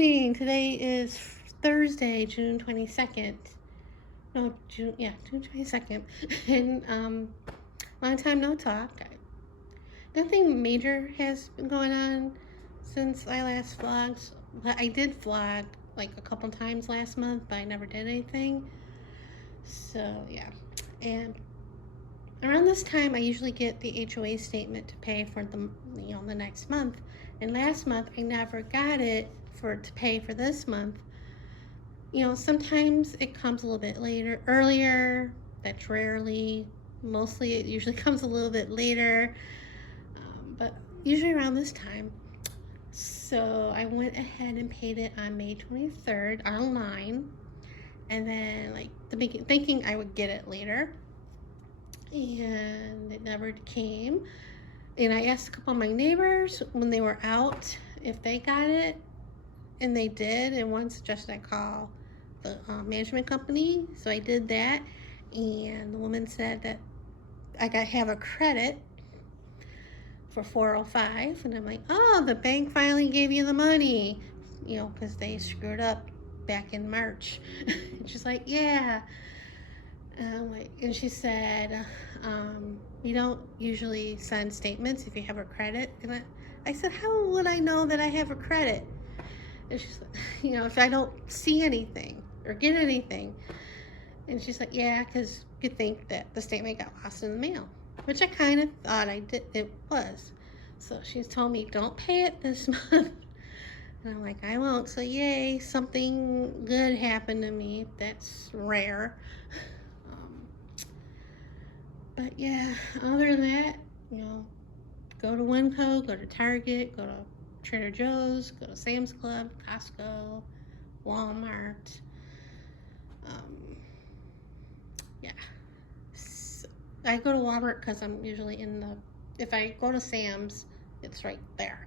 evening. Today is Thursday, June 22nd. No, June 22nd. And long time no talk. Nothing major has been going on since I last vlogged. But I did vlog like a couple times last month, but I never did anything. So yeah. And around this time I usually get the HOA statement to pay for the next month. And last month I never got it to pay for this month. Sometimes it comes a little bit earlier. That's rarely. Mostly it usually comes a little bit later, but usually around this time. So I went ahead and paid it on May 23rd online, and then thinking I would get it later, and it never came. And I asked a couple of my neighbors when they were out if they got it, and they did. And one suggested I call the management company, so I did that. And the woman said that I have a credit for $405, and I'm like, oh, the bank finally gave you the money, because they screwed up back in March. And she's like, yeah. And she said, you don't usually send statements if you have a credit. And I said, how would I know that I have a credit? And she's like, if I don't see anything or get anything. And she's like, yeah, because you think that the statement got lost in the mail, which I kind of thought it was. So she's told me, don't pay it this month. And I'm like, I won't. So yay, something good happened to me. That's rare. But yeah, other than that, go to Winco, go to Target, go to Trader Joe's, go to Sam's Club, Costco, Walmart. Yeah. So I go to Walmart because I'm usually if I go to Sam's, it's right there.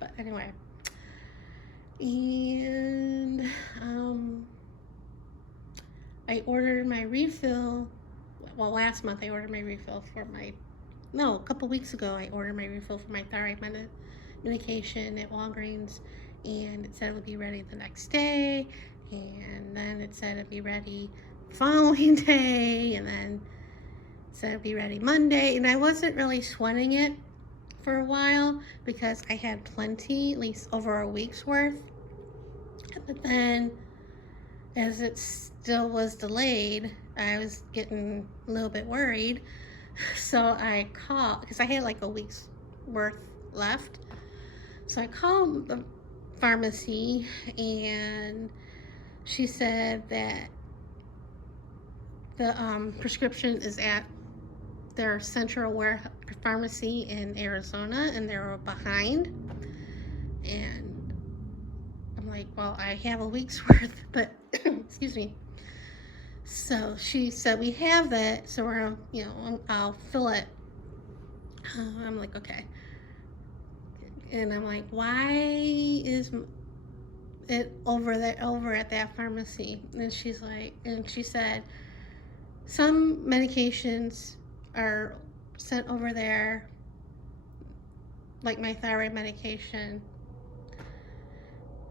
But anyway. And I ordered my refill. Well, last month I ordered my refill a couple weeks ago I ordered my refill for my thyroid medication at Walgreens, and it said it would be ready the next day, and then it said it'd be ready the following day, and then it said it'd be ready Monday, and I wasn't really sweating it for a while because I had plenty, at least over a week's worth. But then, as it still was delayed, I was getting a little bit worried. So I called, because I had like a week's worth left. So I called the pharmacy, and she said that the prescription is at their central pharmacy in Arizona, and they were behind. And I'm like, well, I have a week's worth, but excuse me. So she said, we have that, so I'll fill it. I'm like, okay. And I'm like, why is it over at that pharmacy? And she said, some medications are sent over there, like my thyroid medication.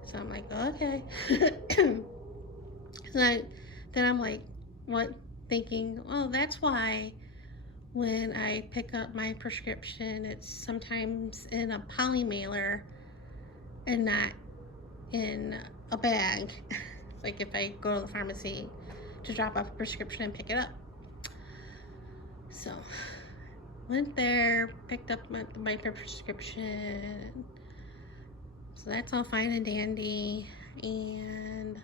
So I'm like, okay. Then I'm like, what? Thinking, oh, that's why when I pick up my prescription, it's sometimes in a poly mailer and not in a bag. Like if I go to the pharmacy to drop off a prescription and pick it up. So went there, picked up my prescription. So that's all fine and dandy. And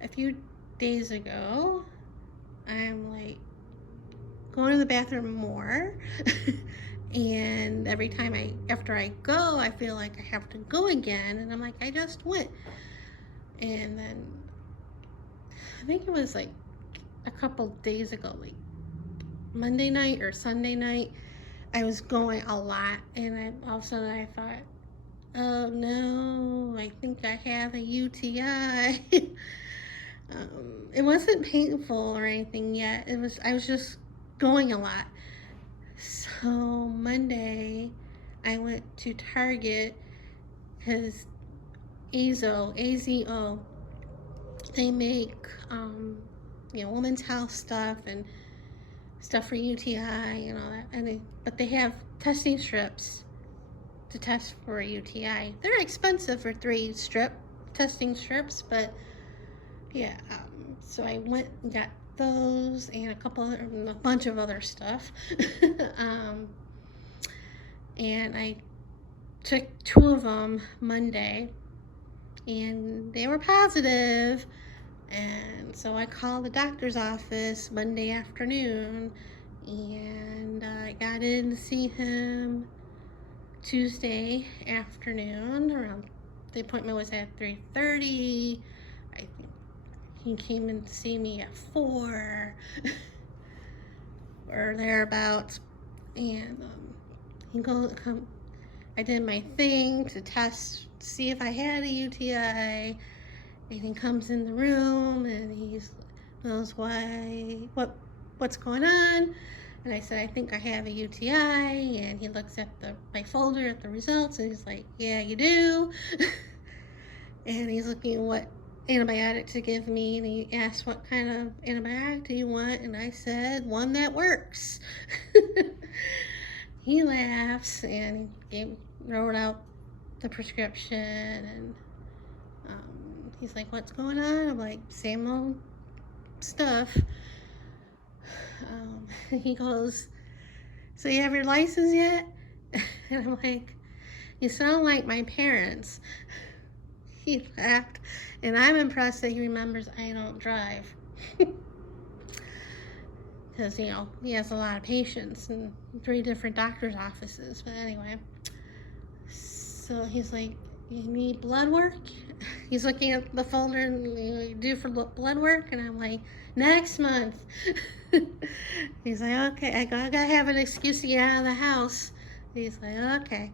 a few days ago, I'm like going to the bathroom more. And every time after I go, I feel like I have to go again. And I'm like, I just went. And then I think it was like a couple days ago, like Monday night or Sunday night, I was going a lot. And all of a sudden I thought, oh no, I think I have a UTI. It wasn't painful or anything yet. I was just going a lot. So Monday, I went to Target because AZO. They make, women's health stuff and stuff for UTI, but they have testing strips to test for a UTI. They're expensive for 3 testing strips, but yeah. So I went and got those and a bunch of other stuff. And I took 2 of them Monday, and they were positive. And so I called the doctor's office Monday afternoon, and I got in to see him Tuesday afternoon. The appointment was at 3:30. I think he came in to see me at 4 or thereabouts. And I did my thing to test, see if I had a UTI. And he comes in the room and he knows what's going on. And I said, I think I have a UTI. And he looks at my folder at the results, and he's like, yeah, you do. And he's looking at what antibiotic to give me, and he asked what kind of antibiotic do you want, and I said, one that works. He laughs, and he wrote out the prescription, and he's like, what's going on? I'm like, same old stuff. He goes, so you have your license yet? And I'm like, you sound like my parents. He laughed, and I'm impressed that he remembers I don't drive. Because, he has a lot of patients in 3 different doctor's offices. But anyway, so he's like, you need blood work? He's looking at the folder, and you do for blood work? And I'm like, next month. He's like, okay, I gotta have an excuse to get out of the house. He's like, okay.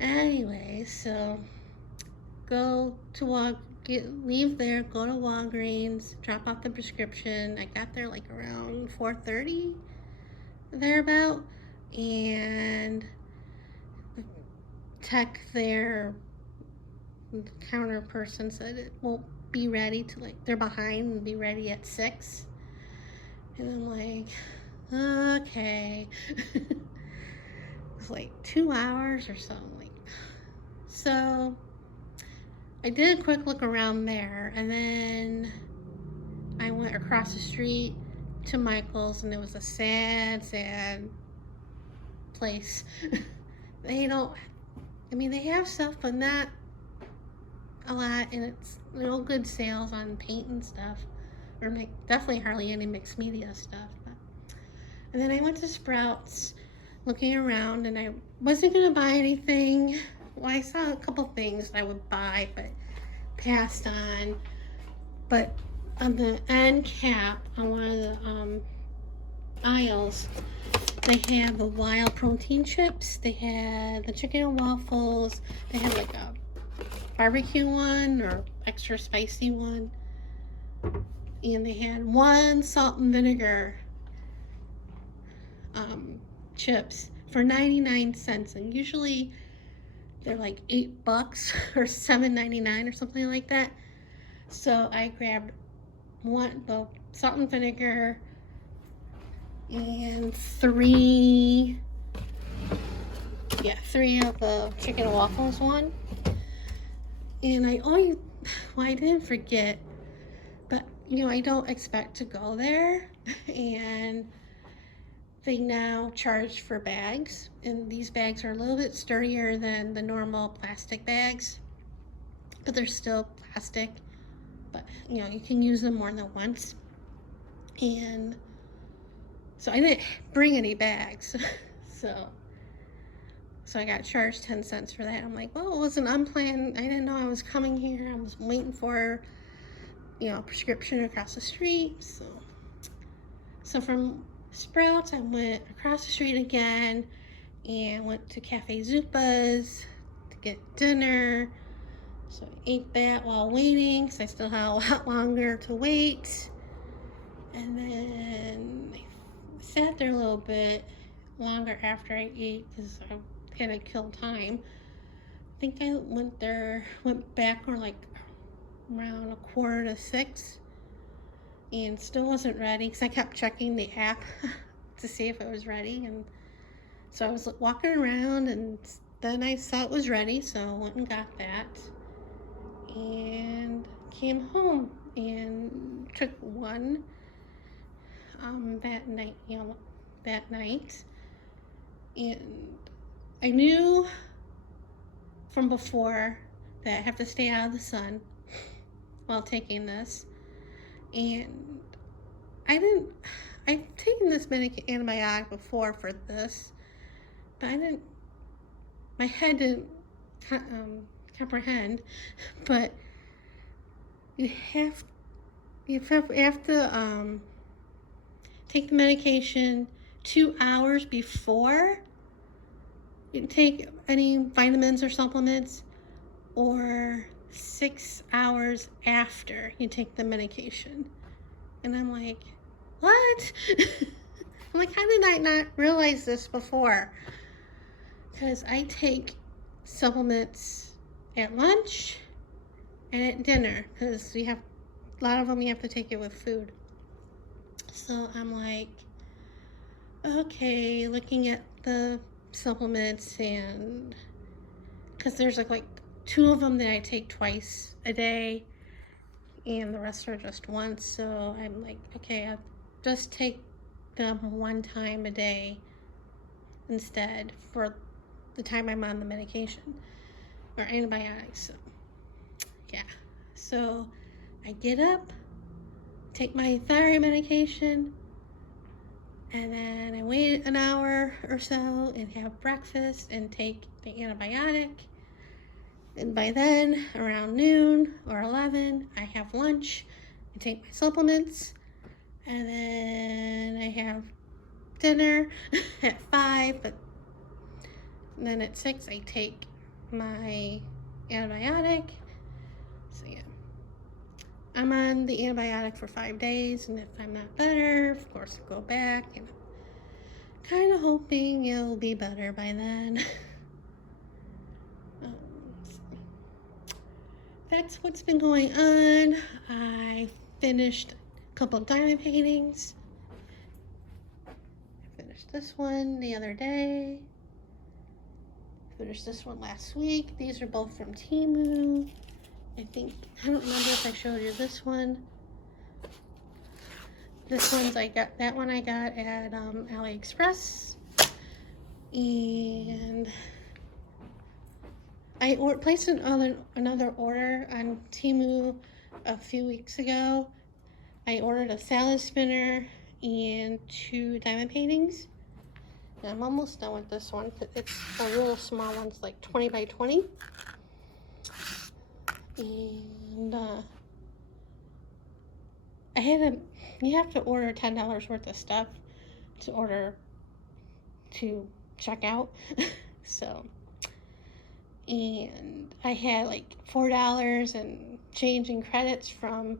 Anyway, so leave there, go to Walgreens, drop off the prescription. I got there like around 4:30, thereabout, and the tech there, the counter person said it won't be ready they're behind and be ready at 6. And I'm like, okay. It's like 2 hours or something. So I did a quick look around there, and then I went across the street to Michael's, and it was a sad place. They have stuff, but not a lot, and it's real good sales on paint and stuff, or definitely hardly any mixed media stuff. And then I went to Sprouts, looking around, and I wasn't gonna buy anything. Well, I saw a couple things I would buy, but passed on. But on the end cap, on one of the aisles, they have the wild protein chips. They had the chicken and waffles. They had like a barbecue one or extra spicy one. And they had 1 salt and vinegar chips for 99 cents. And usually they're like $8 or $7.99 or something like that. So I grabbed the salt and vinegar and 3 of the chicken and waffles one. And I didn't forget, but I don't expect to go there. And they now charge for bags, and these bags are a little bit sturdier than the normal plastic bags, but they're still plastic. But you can use them more than once. And so I didn't bring any bags. so I got charged 10 cents for that. I'm like, well, it wasn't unplanned. I didn't know I was coming here. I was waiting for a prescription across the street. So from Sprouts, I went across the street again and went to Cafe Zupa's to get dinner. So I ate that while waiting, because I still had a lot longer to wait. And then I sat there a little bit longer after I ate, because I had to kill time. think I went back or like around 5:45, and still wasn't ready because I kept checking the app to see if it was ready. And so I was walking around, and then I saw it was ready, so I went and got that and came home and took one that night, and I knew from before that I have to stay out of the sun while taking this, and I've taken this antibiotic before for this, but my head didn't comprehend, but you have to take the medication 2 hours before you take any vitamins or supplements, or 6 hours after you take the medication. And I'm like, what? I'm like, how did I not realize this before? Because I take supplements at lunch and at dinner, because a lot of them you have to take it with food. So I'm like, okay, looking at the supplements, and because there's like 2 of them that I take twice a day, and the rest are just once. So I'm like, okay, I'll just take them 1 time a day instead for the time I'm on the medication or antibiotics. So yeah, so I get up, take my thyroid medication, and then I wait an hour or so and have breakfast and take the antibiotic. And by then, around noon or 11, I have lunch and take my supplements. And then I have dinner at 5, but then at 6, I take my antibiotic. So yeah, I'm on the antibiotic for 5 days, and if I'm not better, of course, I'll go back, and I'm kind of hoping it'll be better by then. That's what's been going on. I finished a couple of diamond paintings. I finished this one the other day. Finished this one last week. These are both from Temu. I don't remember if I showed you this one. That one I got at AliExpress. And I placed another order on Temu a few weeks ago. I ordered a salad spinner and 2 diamond paintings. And I'm almost done with this one. It's a real small one. It's like 20 by 20. And you have to order $10 worth of stuff to check out. So, and I had like $4 and change in credits from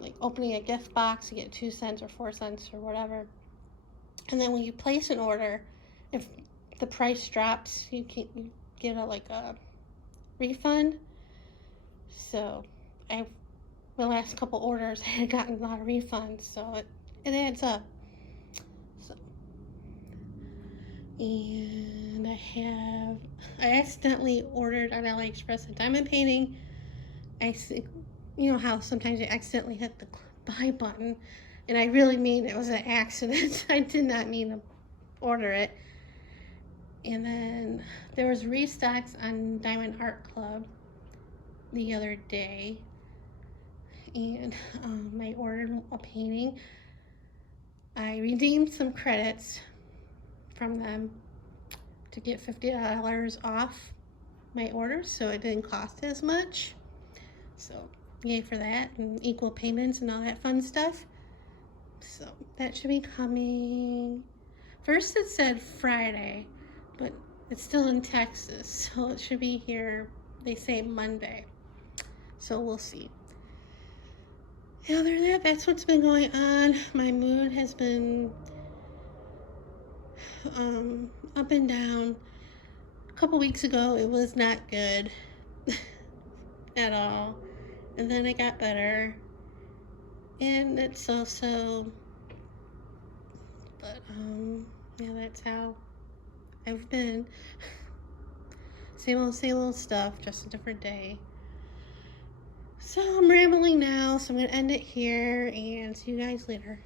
like opening a gift box. You get 2 cents or 4 cents or whatever. And then when you place an order, if the price drops, you get a refund. So the last couple orders I had gotten a lot of refunds, so it adds up. So, and I accidentally ordered on AliExpress a diamond painting. You know how sometimes you accidentally hit the buy button, and I really mean it was an accident. I did not mean to order it. And then there was restocks on Diamond Art Club the other day, and I ordered a painting. I redeemed some credits from them to get $50 off my order, so it didn't cost as much. So yay for that, and equal payments and all that fun stuff. So that should be coming. First it said Friday, but it's still in Texas, so it should be here, they say Monday. So we'll see. Other than that, that's what's been going on. My mood has been up and down. A couple weeks ago, it was not good at all. And then it got better. And it's also, but, yeah, that's how I've been. Same old stuff, just a different day. So I'm rambling now, so I'm going to end it here and see you guys later.